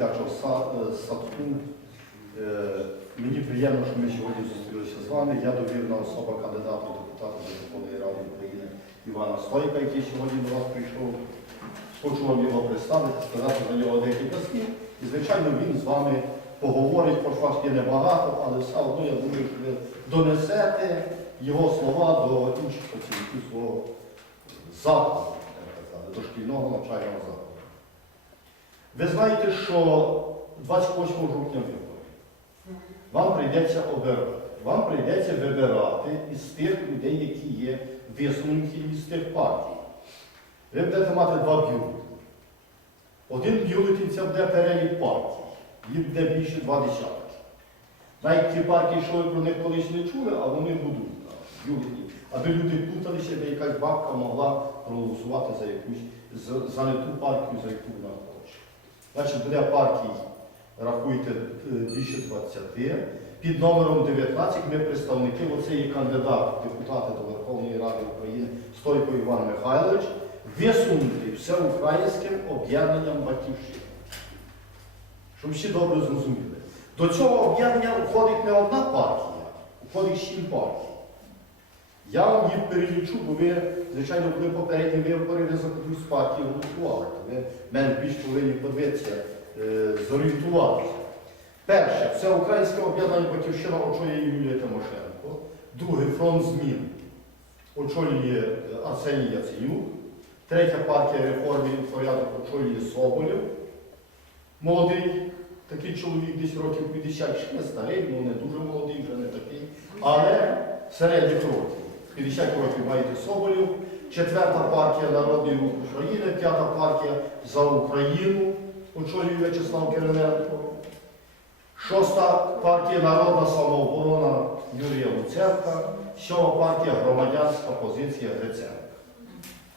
дитячого са- е, садку. Е, Мені приємно, що ми сьогодні зустрілися з вами. Я довірна особа кандидата депутата до Верховної Ради України Івана Стойка, який сьогодні до вас прийшов. Хочу вам його представити, сказати за нього декілька слів. І, звичайно, він з вами поговорить, хоч вас є небагато, але все одно я думаю, що ви донесете його слова до інших працівників свого закладу, так казати, дошкільного навчального закладу. Ви знаєте, що 28 жовтня вибори. Вам прийдеться обирати. Вам прийдеться вибирати із тих людей, які є висунуті із тих партій. Ви будете мати два бюлетені. Один бюлетень це буде перелік партій. Їх буде більше два десятки. Навіть ті партії, що ви про них колись не чули, а вони будуть так, бюлетені. Аби люди плуталися, де якась бабка могла проголосувати за якусь за, за не ту партію, за яку вона. Значить, буде партій, рахуйте, е, більше 20. Під номером 19 ми представники, оце є кандидат в депутати до Верховної Ради України Стойко Іван Михайлович, висунутий всеукраїнським об'єднанням батьківщини. Щоб всі добре зрозуміли. До цього об'єднання входить не одна партія, входить сім партій. Я вам їх перелічу, бо ви, звичайно, коли попередні вибори ви за якусь партію голосували, ви менш більш повинні подивитися, е, зорієнтуватися. Перше, це Українське об'єднання Батьківщина очолює Юлія Тимошенко. Друге фронт змін очолює е, Арсеній Яценюк. Третя партія реформи і порядок очолює Соболєв. Молодий, такий чоловік десь років 50, ще не старий, ну не дуже молодий, вже не такий, але середніх років. 50 років маєте Соболєв. Четверта партія Народний рух України, п'ята партія за Україну очолює В'ячеслав Кириленко. Шоста партія Народна самооборона Юрія Луценка, сьома партія громадянська позиція Гриценка.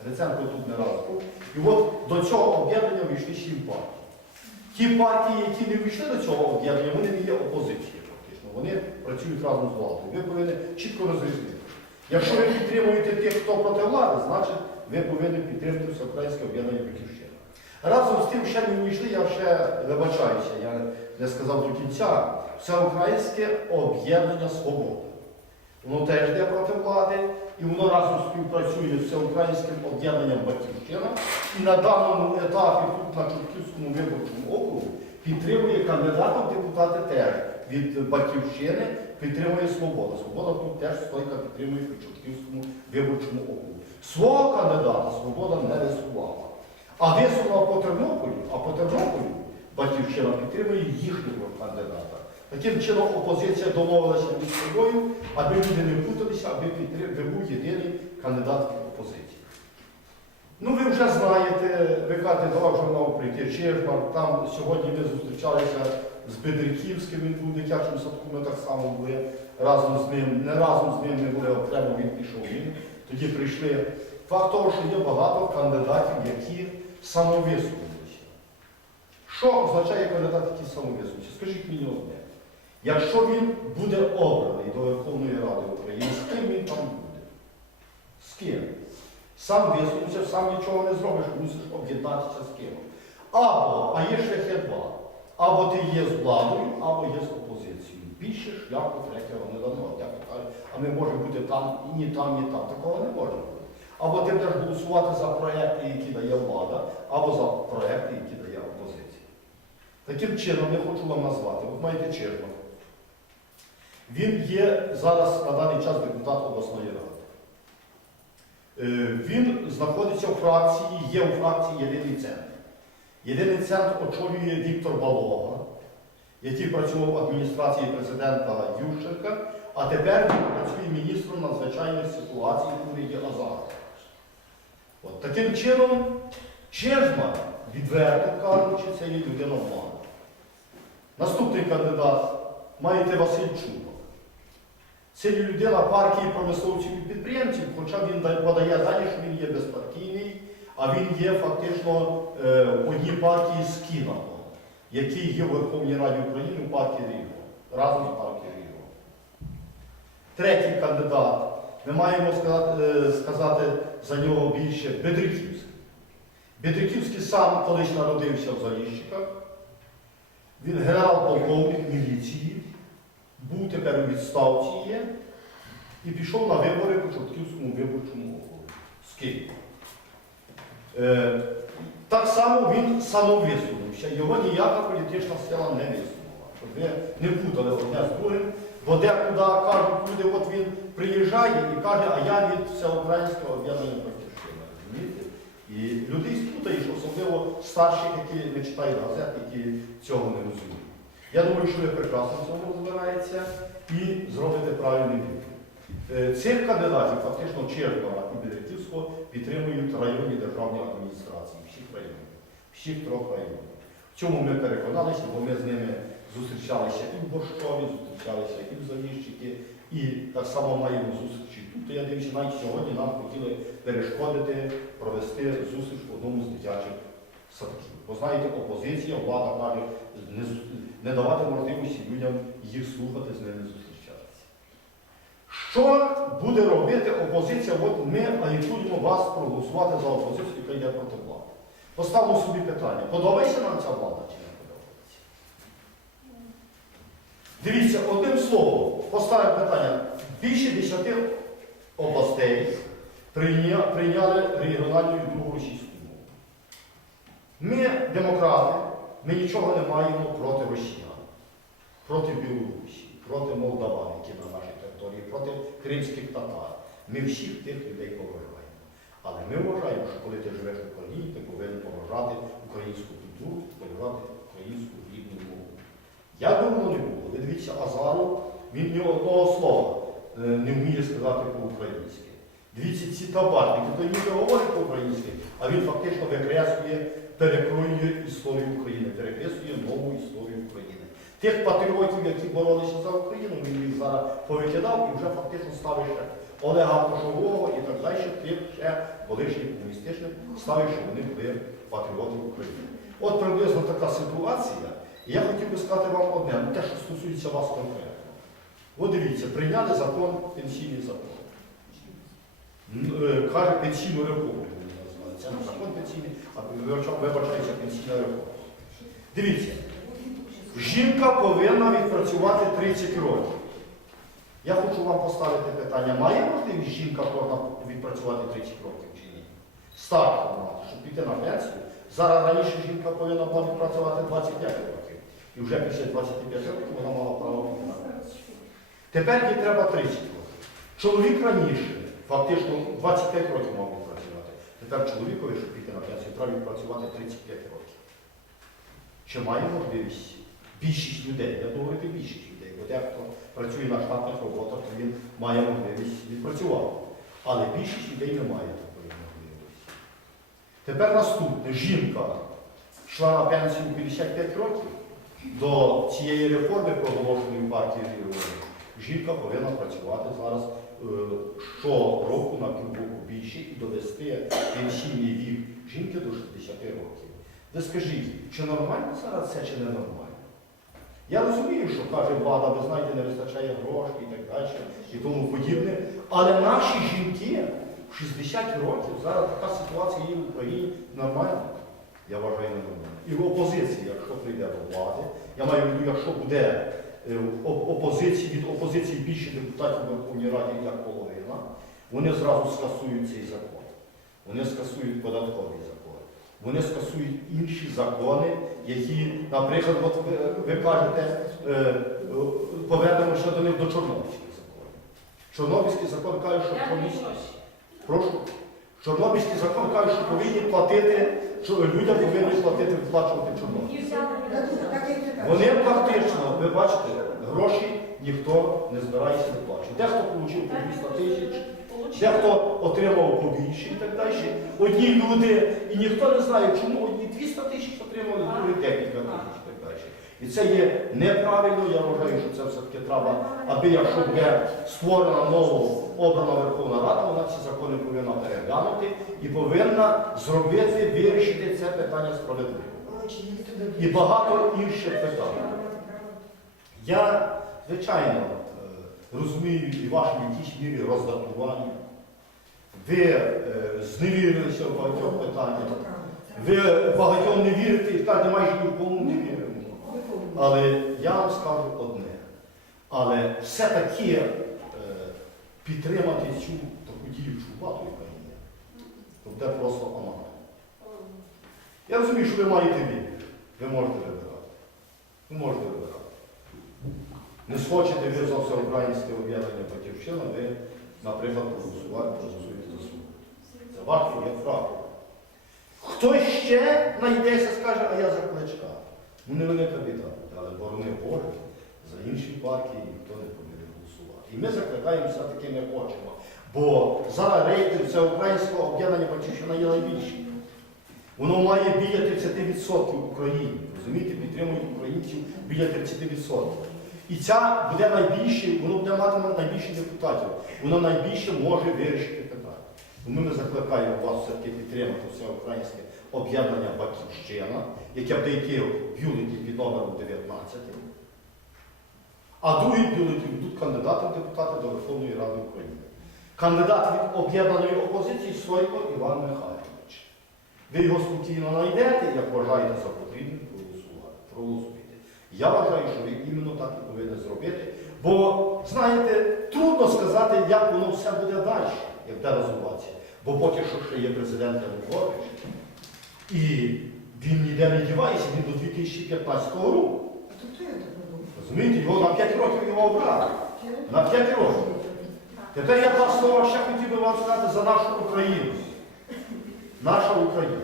Гриценко тут не раз був. І от до цього об'єднання війшли сім партій. Ті партії, які не війшли до цього об'єднання, вони не є опозицією фактично. Вони працюють разом з владою. Ви повинні чітко розрізнити. Якщо ви підтримуєте тих, хто проти влади, значить ви повинні підтримати всеукраїнське об'єднання Батьківщина. Разом з тим, ще не війшли, я ще вибачаюся, я не сказав до кінця, всеукраїнське об'єднання свободи. Воно теж йде проти влади, і воно разом співпрацює з всеукраїнським об'єднанням Батьківщина. І на даному етапі тут на Чортківському виборчому округу підтримує кандидата в депутати теж від Батьківщини, підтримує Свобода. Свобода тут теж стойка підтримує в Чортківському виборчому округу. Свого кандидата Свобода не висувала. А висунула по Тернополю, а по Тернополю Батьківщина підтримує їхнього кандидата. Таким чином опозиція домовилася між собою, аби люди не путалися, аби підтримав був єдиний кандидат від опозиції. Ну, ви вже знаєте, ви кажете, давай вже мав прийти Чижмар, там сьогодні ми зустрічалися з Бедриківським, він був в дитячому садку, ми так само були разом з ним, не разом з ним, ми були окремо, він пішов він. Тоді прийшли. Факт того, що є багато кандидатів, які самовисунулися. Що означає кандидат, який самовисунувся? Скажіть мені одне. Якщо він буде обраний до Верховної Ради України, з ким він там буде? З ким? Сам висунувся, сам нічого не зробиш, мусиш об'єднатися з ким. Або, а є шляхи два. Або ти є з владою, або є з опозицією. Більше шляху третього не дано. А ми можемо бути там, і ні там, ні там. Такого не може бути. Або ти будеш голосувати за проекти, які дає влада, або за проекти, які дає опозиція. Таким чином, я хочу вам назвати. От маєте Чернов. Він є зараз на даний час депутат обласної ради. Е, Він знаходиться у фракції, є у фракції Єдиний центр. Єдиний центр очолює Віктор Балога, який працював в адміністрації президента Ющенка, а тепер він працює міністром надзвичайних ситуацій, який є Азар. От таким чином, Чежма, відверто кажучи, це є людина влади. Наступний кандидат маєте Василь Чубак. Це є людина партії промисловців і підприємців, хоча він подає дані, що він є безпартійний, а він є фактично е, в одній партії з Кінаго, який є в Верховній Раді України у партії Ріго, разом з партією Ріго. Третій кандидат, ми маємо сказати, е, сказати за нього більше Бедриківський. Бедриківський сам колись народився в Заліщиках. Він генерал-полковник міліції, був тепер у відставці є, і пішов на вибори по Чортківському виборчому округу з Києва. Е, так само він самовисунувся, його ніяка політична сила не висунула. Щоб ви не путали одне з другим, бо декуди кажуть люди, от він приїжджає і каже, а я від всеукраїнського об'єднання батьківщина. І люди спутають, особливо старші, які не читають газет, які цього не розуміють. Я думаю, що ви прекрасно в цьому розбираєтеся і зробите правильний вибір. Е, Цих кандидатів, фактично Черкова і Берегівського, підтримують районні державні адміністрації всіх районів, всіх трьох районів. В цьому ми переконалися, бо ми з ними зустрічалися і в Борщові, зустрічалися і в Заліщики, і так само маємо зустрічі тут. Я дивлюся, навіть сьогодні нам хотіли перешкодити провести зустріч в одному з дитячих садків. Бо знаєте, опозиція, влада каже, не давати можливості людям їх слухати, з ними зустрічатися. Що буде робити опозиція? От ми агітуємо вас проголосувати за опозицію, яка йде проти влади. Поставимо собі питання, подобається нам ця влада чи не подобається? Дивіться, одним словом, поставимо питання. Більше 10 областей прийняли регіональну і другу російську мову. Ми, демократи, ми нічого не маємо проти росіян, проти Білорусі, проти молдаван, які території, проти кримських татар. Ми всіх тих людей поважаємо. Але ми вважаємо, що коли ти живеш в Україні, ти повинен поважати українську культуру, поважати українську рідну мову. Би воно не було, ви дивіться, Азаров, він ні одного слова е, не вміє сказати по-українськи. Дивіться, ці табарники, то ніби говорить по-українськи, а він фактично викреслює, перекроює історію України, переписує нову історію України. Тих патріотів, які боролися за Україну, він їх зараз повикидав і вже фактично ставить ще Олега Кошового і так далі, тих ще колишніх комуністичних, ставить, що вони були патріоти України. От приблизно така ситуація. І я хотів би сказати вам одне, ну, те, що стосується вас конкретно. От дивіться, прийняли закон, пенсійний закон. Е, Каже пенсійну реформу він називає. Це не закон пенсійний, а вибачається пенсійна реформа. Дивіться, жінка повинна відпрацювати 30 років. Я хочу вам поставити питання, має можливість жінка повинна відпрацювати 30 років чи ні? Старша мати, щоб піти на пенсію. Зараз раніше жінка повинна була відпрацювати 25 років. І вже після 25 років вона мала право піти на пенсію. Тепер їй треба 30 років. Чоловік раніше, фактично 25 років мав відпрацювати. Тепер чоловікові, щоб піти на пенсію, треба відпрацювати 35 років. Чи має можливість більшість людей, я говорити більшість людей, бо дехто працює на штатних роботах, то він має можливість відпрацювати. Але більшість людей не має такої можливості. Тепер наступне. Жінка йшла на пенсію у 55 років до цієї реформи, проголошеної регіонів. Жінка повинна працювати зараз е, щороку на півроку більше і довести пенсійний вік жінки до 60 років. Ви скажіть, чи нормально зараз це, чи не нормально? Я розумію, що каже влада, ви знаєте, не вистачає грошей і так далі, і тому подібне. Але наші жінки в 60 років, зараз така ситуація є в Україні нормальна. Я вважаю нормально. І в опозиції, якщо прийде до влади, я маю в якщо буде е, опозиції, від опозиції більше депутатів в Верховній Раді, як половина, вони зразу скасують цей закон. Вони скасують податковий закон. Вони скасують інші закони, які, наприклад, от ви, ви кажете, е, е, повернемо ще до них до Чорнобильських законів. Чорнобильський закон каже, що комісія. Прошу. Чорнобильський закон каже, що повинні платити, що людям повинні платити, виплачувати Чорнобиль. Вони практично, ви бачите, гроші ніхто не збирається виплачувати. Дехто отримав по 200 тисяч, дехто отримав побільше і так далі. Одні люди, і ніхто не знає, чому 200 тисяч отримали, другі декілька тисяч і так далі. І це є неправильно, я вважаю, що це все-таки треба, аби якщо буде створена ново обрана Верховна Рада, вона ці закони повинна переглянути і повинна зробити, вирішити це питання справедливо. І багато інших питань. Я, звичайно, е, розумію і ваші в якійсь мірі роздатування. Ви е, зневірилися в багатьох питаннях. Ви багатьом не вірите і кажете, майже нікому не віримо. Але я вам скажу одне. Але все-таки е, підтримати цю таку діючу владу, яка є, то буде просто аматор. Я розумію, що ви маєте вибір. Ви можете вибирати. Ви можете вибирати. Не схочете ви за всеукраїнське об'єднання Батьківщина, ви, наприклад, проголосуєте за суд. Це ваше є право. Хтось ще знайдеться, скаже, а я за кличка. Ну не велика біда, але борони Боже, за інші партії ніхто не повинен голосувати. І ми закликаємо все-таки ми хочемо. Бо зараз рейтинг всеукраїнського об'єднання Батьківщина є найбільший. Воно має біля 30% в Україні. Розумієте, підтримують українців біля 30%. І ця буде найбільше, воно буде мати найбільше депутатів. Воно найбільше може вирішити ми закликаємо вас все-таки підтримати все українське об'єднання Батьківщина, яке буде йти в бюлеті під номером 19. А другий бюлетень будуть кандидати в депутати до Верховної Ради України. Кандидат від об'єднаної опозиції Сойко Іван Михайлович. Ви його спокійно знайдете, як вважаєте за потрібне, проголосувати. Я вважаю, що ви іменно так і повинні зробити. Бо, знаєте, трудно сказати, як воно все буде далі, як буде розвиватися. Бо поки що ще є президент Янукович, і він ніде не дівається, він до 2015 року. Розумієте, його на 5 років його обрали. На 5 років. Тепер я два слова ще хотів би вам сказати за нашу Україну. Наша Україна.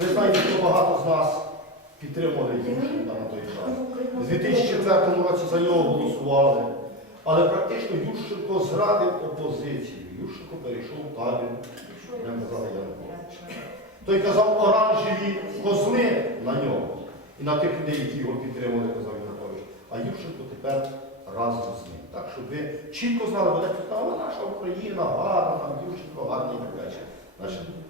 Ви знаєте, що багато з нас підтримували Ющенка на той час. У 2004 році за нього голосували. Але практично Ющенко зрадив опозицію. Ющенко перейшов в табір, як казали Янукович. Той казав оранжеві козли на нього. І на тих людей, які його підтримували, казав Янукович. А Ющенко тепер разом з ним. Так, щоб ви чітко знали, бо дехто сказав, наша Україна гарна, там Ющенко гарний і так далі.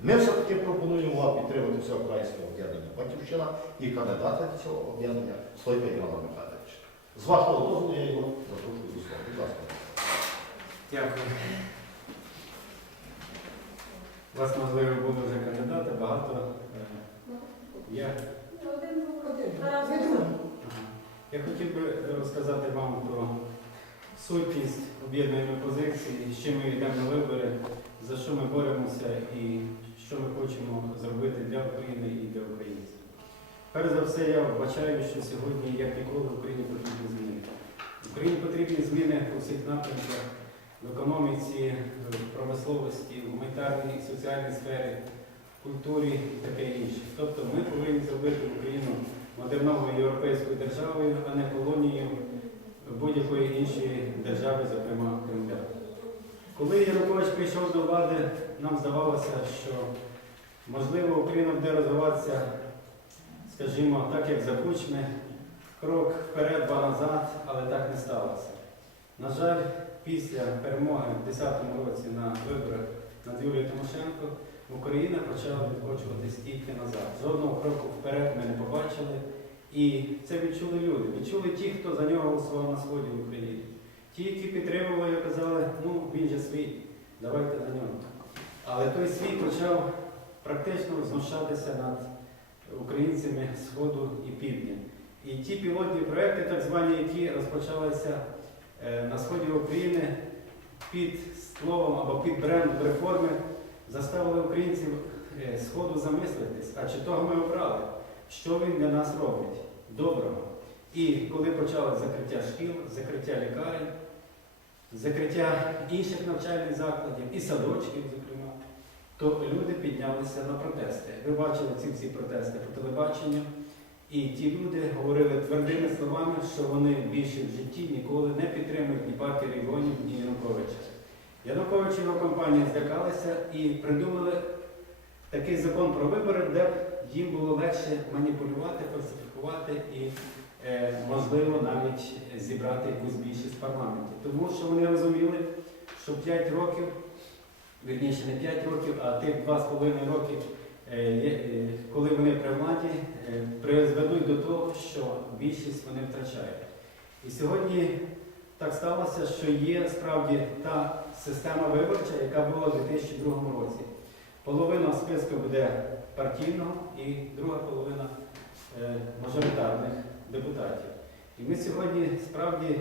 Ми все-таки пропонуємо вам підтримати все українське об'єднання Батьківщина і кандидата цього об'єднання Стойка Івана Михайловича. З вашого дозволу я його запрошую до слова. Будь ласка. Дякую. У вас, можливо, були вже кандидати, багато. е, Є. Ага. Я хотів би розказати вам про сутність об'єднаної позиції, з чим ми йдемо на вибори, за що ми боремося і що ми хочемо зробити для України і для українців. Перш за все, я вбачаю, що сьогодні, як ніколи, в Україні потрібні зміни. В Україні потрібні зміни у всіх напрямках в економіці, в промисловості, в гуманітарній соціальній сфері, в культурі і таке інше. Тобто ми повинні зробити Україну модерновою європейською державою, а не колонією будь-якої іншої держави, зокрема Кремля. Коли Янукович прийшов до влади, нам здавалося, що можливо Україна буде розвиватися, скажімо, так як за Кучми, крок вперед, два назад, але так не сталося. На жаль, після перемоги в 2010 році на виборах над Юлією Тимошенко Україна почала відкочуватись тільки назад. Жодного кроку вперед ми не побачили. І це відчули люди. Відчули ті, хто за нього голосував на сході України. Ті, які підтримували казали, ну він же свій, давайте на нього. Але той свій почав практично знущатися над українцями Сходу і Півдня. І ті пілотні проекти, так звані, які розпочалися на сході України під словом або під брендом реформи, заставили українців е, Сходу замислитись, а чи того ми обрали, що він для нас робить доброго. І коли почалось закриття шкіл, закриття лікарень, закриття інших навчальних закладів і садочків, зокрема, то люди піднялися на протести. Ви бачили ці всі протести по телебаченню. І ті люди говорили твердими словами, що вони більше в житті ніколи не підтримують ні партії регіонів, ні Януковича. Янукович і його компанія злякалися і придумали такий закон про вибори, де б їм було легше маніпулювати, фальсифікувати і, е, можливо, навіть зібрати якусь більшість в парламенті. Тому що вони розуміли, що 5 років, вірніше не 5 років, а тих 2,5 роки, коли вони при владі, е, призведуть до того, що більшість вони втрачають. І сьогодні так сталося, що є справді та система виборча, яка була в 2002 році. Половина списку буде партійного і друга половина е, мажоритарних депутатів. І ми сьогодні справді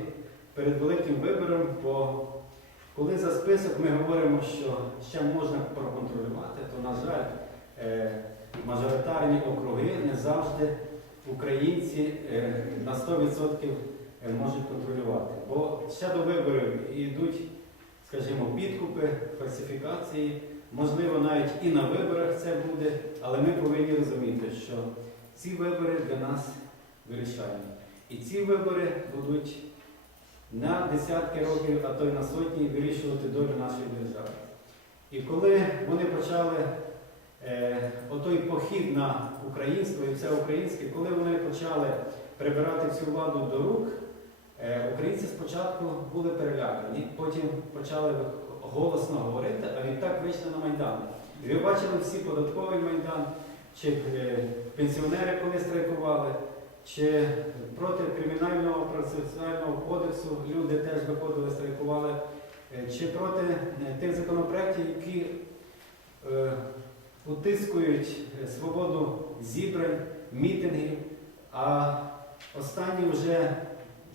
перед великим вибором, бо коли за список ми говоримо, що ще можна проконтролювати, то, на жаль, е, мажоритарні округи не завжди українці е, на 100% можуть контролювати. Бо ще до виборів йдуть, скажімо, підкупи, фальсифікації, можливо, навіть і на виборах це буде, але ми повинні розуміти, що ці вибори для нас вирішальні. І ці вибори будуть на десятки років, а то й на сотні вирішувати долю нашої держави. І коли вони почали е, отой похід на українство і все українське, коли вони почали прибирати всю владу до рук, е, українці спочатку були перелякані, потім почали голосно говорити, а відтак вийшли на Майдан. І ви бачили всі податковий майдан, чи е, пенсіонери, коли страйкували, чи проти кримінального процесуального кодексу люди теж виходили, страйкували, е, чи проти е, тих законопроєктів, які е, утискують е, свободу зібрань, мітингів, а останні вже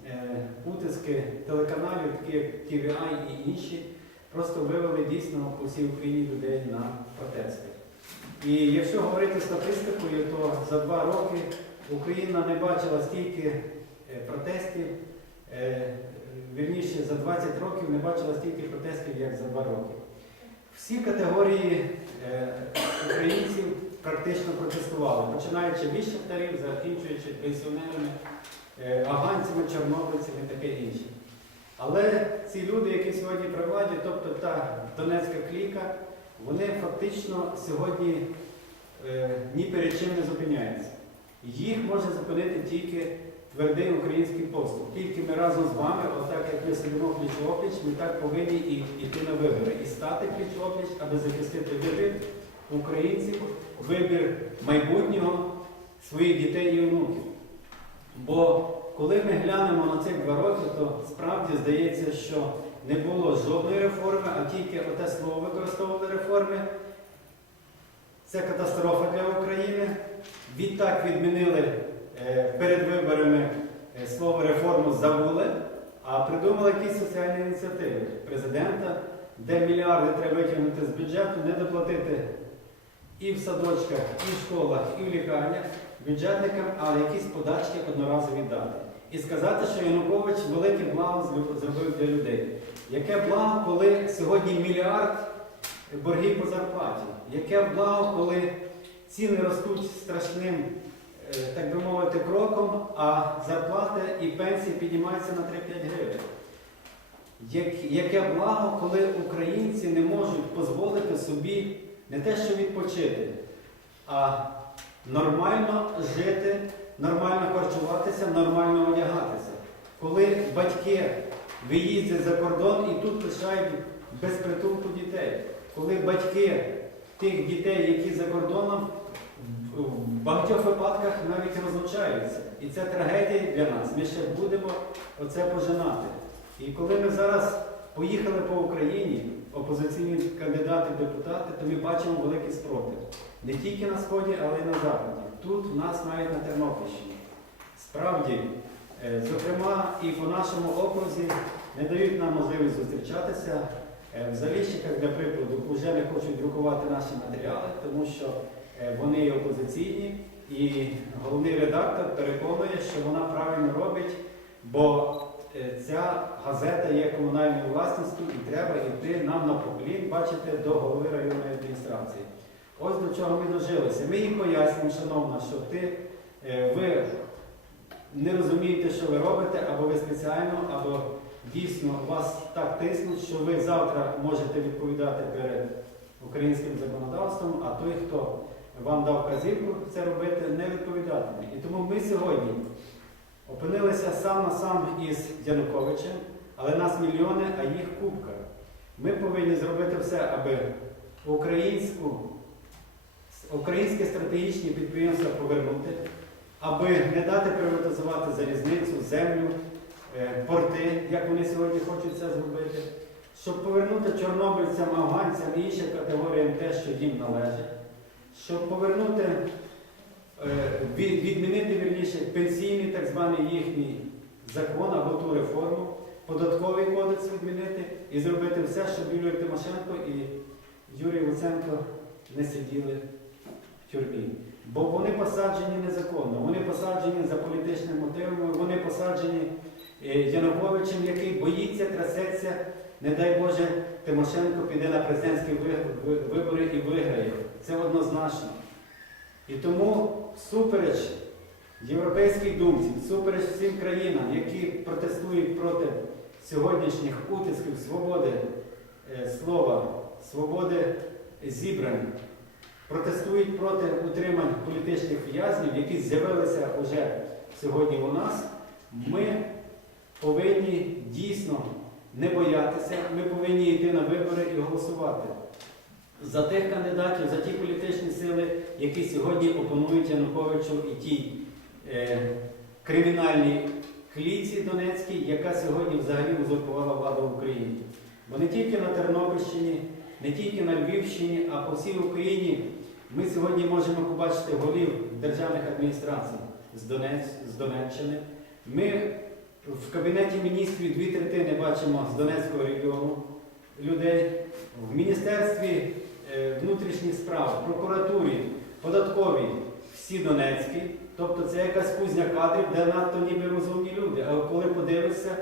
е, утиски телеканалів, такі як TVI і інші, просто вивели дійсно по всій Україні людей на протести. І якщо говорити статистикою, то за два роки Україна не бачила стільки е, протестів, вірніше за 20 років не бачила стільки протестів, як за два роки. Всі категорії е, українців практично протестували, починаючи від шахтарів, закінчуючи пенсіонерами, е, афганцями, чорнобильцями і таке інше. Але ці люди, які сьогодні при владі, тобто та Донецька кліка, вони фактично сьогодні е, ні перед чим не зупиняються. Їх може зупинити тільки твердий український поступ. Тільки ми разом з вами, отак як ми сидимо пліч-опліч, ми так повинні і йти на вибори. І стати пліч-опліч, аби захистити вибір українців, вибір майбутнього своїх дітей і онуків. Бо коли ми глянемо на цих два роки, то справді здається, що не було жодної реформи, а тільки оте слово використовували реформи. Це катастрофа для України. Відтак відмінили перед виборами е, слово реформу забули, а придумали якісь соціальні ініціативи президента, де мільярди треба витягнути з бюджету, не доплатити і в садочках, і в школах, і в лікарнях бюджетникам, а якісь подачки одноразові дати. І сказати, що Янукович велике благо зробив для людей. Яке благо, коли сьогодні мільярд боргів по зарплаті? Яке благо, коли ціни ростуть страшним, е, так би мовити, кроком, а зарплати і пенсії піднімаються на 3-5 гривень? Як- Яке благо, коли українці не можуть дозволити собі не те, що відпочити, а нормально жити, нормально харчуватися, нормально одягатися. Коли батьки виїздять за кордон і тут лишають без притулку дітей. Коли батьки тих дітей, які за кордоном, в- багатьох випадках навіть розлучаються. І це трагедія для нас. Ми ще будемо оце пожинати. І коли ми зараз поїхали по Україні, опозиційні кандидати, депутати, то ми бачимо великий спротив. Не тільки на Сході, але й на Заході. Тут в нас навіть на Тернопільщині. Справді, е, зокрема, і по нашому окрузі не дають нам можливість зустрічатися. Е, В Заліщиках, для прикладу, вже не хочуть друкувати наші матеріали, тому що вони є опозиційні, і головний редактор переконує, що вона правильно робить, бо е, ця газета є комунальною власністю і треба йти нам на поклін, бачите, до голови районної адміністрації. Ось до чого ми дожилися. Ми їм пояснюємо, шановна, що ти, е, ви не розумієте, що ви робите, або ви спеціально, або дійсно вас так тиснуть, що ви завтра можете відповідати перед українським законодавством, а той, хто вам дав вказівку це робити, не. І тому ми сьогодні опинилися сам на сам із Януковичем, але нас мільйони, а їх купка. Ми повинні зробити все, аби українську, українське стратегічні підприємства повернути, аби не дати приватизувати залізницю, землю, е, порти, як вони сьогодні хочуть це зробити, щоб повернути чорнобильцям, афганцям і іншим категоріям те, що їм належить, щоб повернути, е, від- відмінити вірніше пенсійний так званий їхній закон або ту реформу, податковий кодекс відмінити і зробити все, щоб Юлія Тимошенко і Юрій Луценко не сиділи в тюрмі. Бо вони посаджені незаконно, вони посаджені за політичними мотивами, вони посаджені е, Януковичем, який боїться, трясеться, не дай Боже, Тимошенко піде на президентські ви- ви- вибори і виграє. Це однозначно. І тому всупереч європейській думці, всупереч всім країнам, які протестують проти сьогоднішніх утисків свободи е, слова, свободи зібрань, протестують проти утримань політичних в'язнів, які з'явилися вже сьогодні у нас, ми повинні дійсно не боятися, ми повинні йти на вибори і голосувати за тих кандидатів, за ті політичні сили, які сьогодні опонують Януковичу і тій е, кримінальній кліці Донецькій, яка сьогодні взагалі узурпувала владу в Україні. Бо не тільки на Тернопільщині, не тільки на Львівщині, а по всій Україні ми сьогодні можемо побачити голів державних адміністрацій з, Донець, з Донеччини. Ми в Кабінеті міністрів дві третини бачимо з Донецького регіону людей. В Міністерстві е, внутрішніх справ, прокуратурі, податковій, всі Донецькі. Тобто це якась кузня кадрів, де надто ніби розумні люди. А коли подивишся,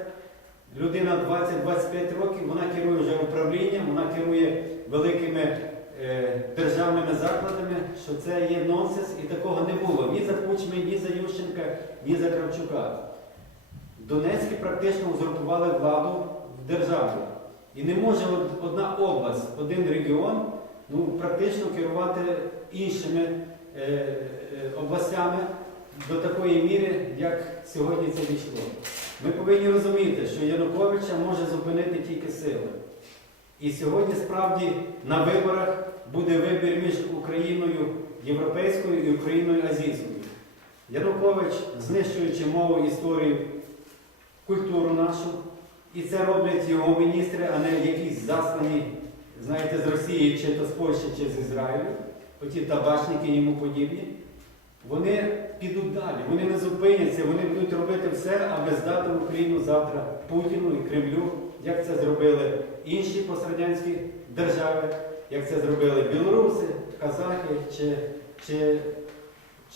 людина 20-25 років, вона керує вже управлінням, вона керує великими е, державними закладами, що це є нонсенс і такого не було ні за Кучми, ні за Ющенка, ні за Кравчука. Донецькі практично узурпували владу в державі. І не може одна область, один регіон ну, практично керувати іншими е, е, областями до такої міри, як сьогодні це дійшло. Ми повинні розуміти, що Януковича може зупинити тільки сила. І сьогодні справді на виборах буде вибір між Україною європейською і Україною азійською. Янукович, знищуючи мову, історію, культуру нашу, і це роблять його міністри, а не якісь заслані, знаєте, з Росії, чи то з Польщі, чи з Ізраїлю, оті табачники йому подібні. Вони підуть далі, вони не зупиняться, вони будуть робити все, аби здати Україну завтра Путіну і Кремлю, як це зробили інші пострадянські держави, як це зробили білоруси, казахи чи, чи,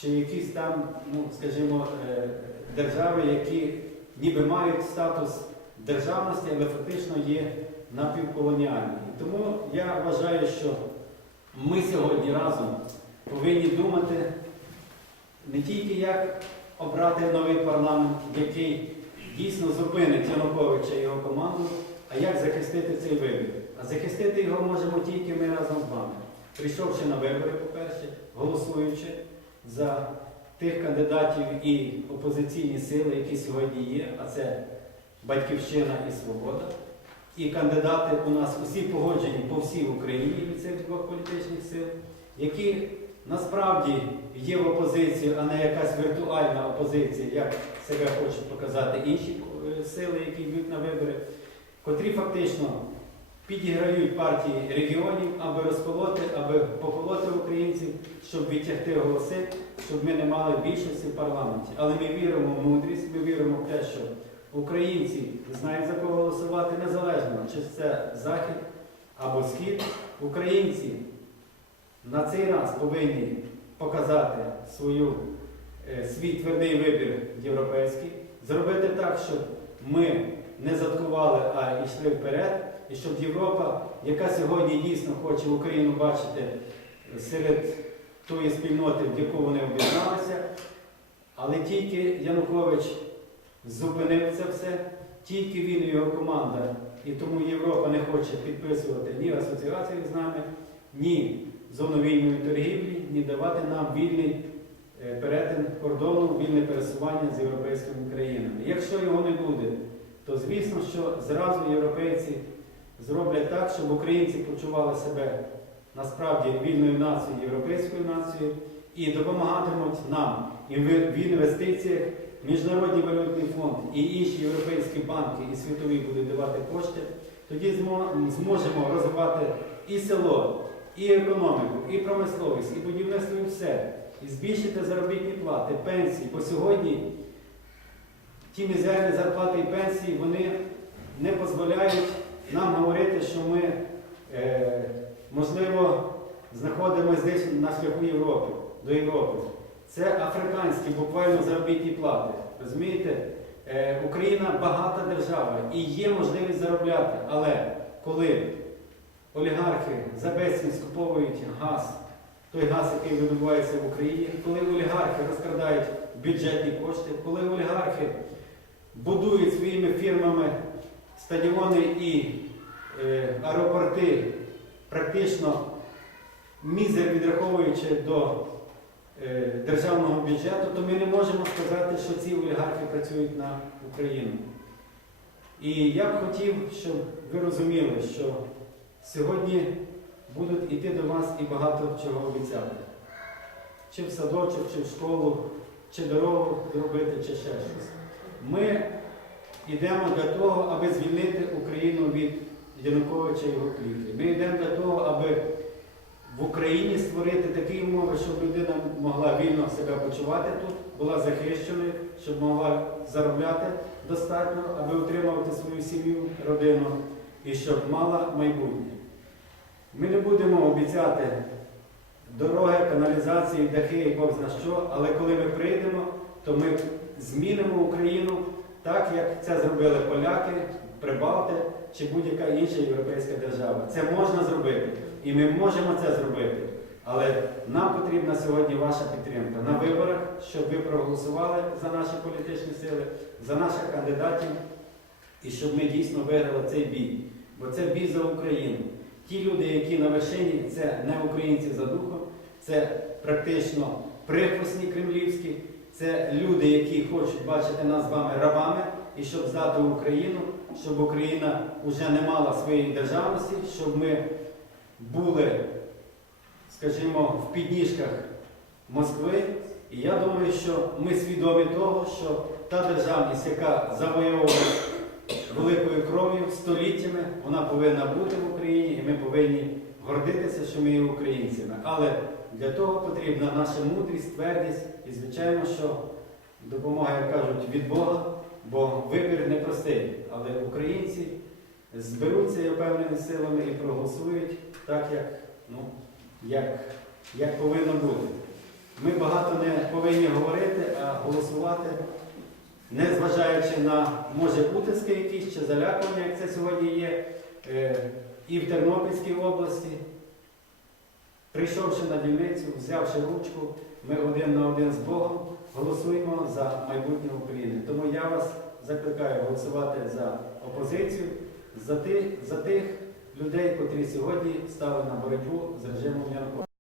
чи якісь там, ну, скажімо, е, держави, які ніби мають статус державності, але фактично є напівколоніальні. Тому я вважаю, що ми сьогодні разом повинні думати не тільки як обрати новий парламент, який дійсно зупинить Януковича і його команду, а як захистити цей вибір. А захистити його можемо тільки ми разом з вами, прийшовши на вибори, по-перше, голосуючи за тих кандидатів і опозиційні сили, які сьогодні є, а це Батьківщина і Свобода. І кандидати у нас усі погоджені по всій Україні від цих двох політичних сил, які насправді є в опозиції, а не якась віртуальна опозиція, як себе хочуть показати інші е, сили, які йдуть на вибори, котрі фактично підіграють партії регіонів, аби розколоти, аби поколоти українців, щоб відтягти голоси, щоб ми не мали більшості в парламенті. Але ми віримо в мудрість, ми віримо в те, що українці знають за кого голосувати незалежно, чи це Захід або Схід. Українці на цей раз повинні показати свою, е, свій твердий вибір європейський, зробити так, щоб ми не заткували, а йшли вперед, і щоб Європа, яка сьогодні дійсно хоче Україну бачити серед тої спільноти, в яку вони об'єдналися, але тільки Янукович зупинив це все, тільки він і його команда, і тому Європа не хоче підписувати ні асоціацію з нами, ні зону вільної торгівлі, ні давати нам вільний е, перетин кордону, вільне пересування з європейськими країнами. Якщо його не буде, то звісно, що зразу європейці зроблять так, щоб українці почували себе насправді вільною нацією, європейською нацією і допомагатимуть нам інве- в інвестиціях. Міжнародний валютний фонд і інші європейські банки і світові будуть давати кошти, тоді зможемо розвивати і село, і економіку, і промисловість, і будівництво, і все. І збільшити заробітні плати, пенсії. Бо сьогодні ті мізерні зарплати і пенсії, вони не дозволяють нам говорити, що ми, е, можливо, знаходимося десь на шляху Європи, до Європи. Це африканські буквально заробітні плати. Розумієте? Е, Україна багата держава і є можливість заробляти, але коли олігархи за безцінь скуповують газ, той газ, який видобувається в Україні, коли олігархи розкрадають бюджетні кошти, коли олігархи будують своїми фірмами стадіони і е, аеропорти, практично мізер відраховуючи до е, державного бюджету, то ми не можемо сказати, що ці олігархи працюють на Україну. І я б хотів, щоб ви розуміли, що сьогодні будуть йти до вас і багато чого обіцяти. Чи в садочок, чи в школу, чи дорогу зробити, чи ще щось. Ми йдемо для того, аби звільнити Україну від Януковича і його кліки. Ми йдемо для того, аби в Україні створити такі умови, щоб людина могла вільно себе почувати тут, була захищеною, щоб могла заробляти достатньо, аби утримувати свою сім'ю, родину і щоб мала майбутнє. Ми не будемо обіцяти дороги, каналізації, дахи і Бог зна що, але коли ми прийдемо, то ми змінимо Україну так, як це зробили поляки, Прибалти чи будь-яка інша європейська держава. Це можна зробити. І ми можемо це зробити. Але нам потрібна сьогодні ваша підтримка на виборах, щоб ви проголосували за наші політичні сили, за наших кандидатів, і щоб ми дійсно виграли цей бій. Бо це бій за Україну. Ті люди, які на вершині, це не українці за духом, це практично прихвостні кремлівські, це люди, які хочуть бачити нас з вами рабами, і щоб здати Україну, щоб Україна вже не мала своєї державності, щоб ми були, скажімо, в підніжках Москви. І я думаю, що ми свідомі того, що та державність, яка завойовувалась великою кров'ю століттями, вона повинна бути в Україні, і ми повинні гордитися, що ми є українцями. Але для того потрібна наша мудрість, твердість і, звичайно, що допомога, як кажуть, від Бога, бо вибір непростий. Але українці зберуться, я впевнений, силами і проголосують так, як, ну, як, як повинно бути. Ми багато не повинні говорити, а голосувати, не зважаючи на, може, утиски якісь чи залякування, як це сьогодні є, е, і в Тернопільській області. Прийшовши на дільницю, взявши ручку, ми один на один з Богом голосуємо за майбутнє України. Тому я вас закликаю голосувати за опозицію, за тих, за тих людей, котрі сьогодні стали на боротьбу з режимом Януковича.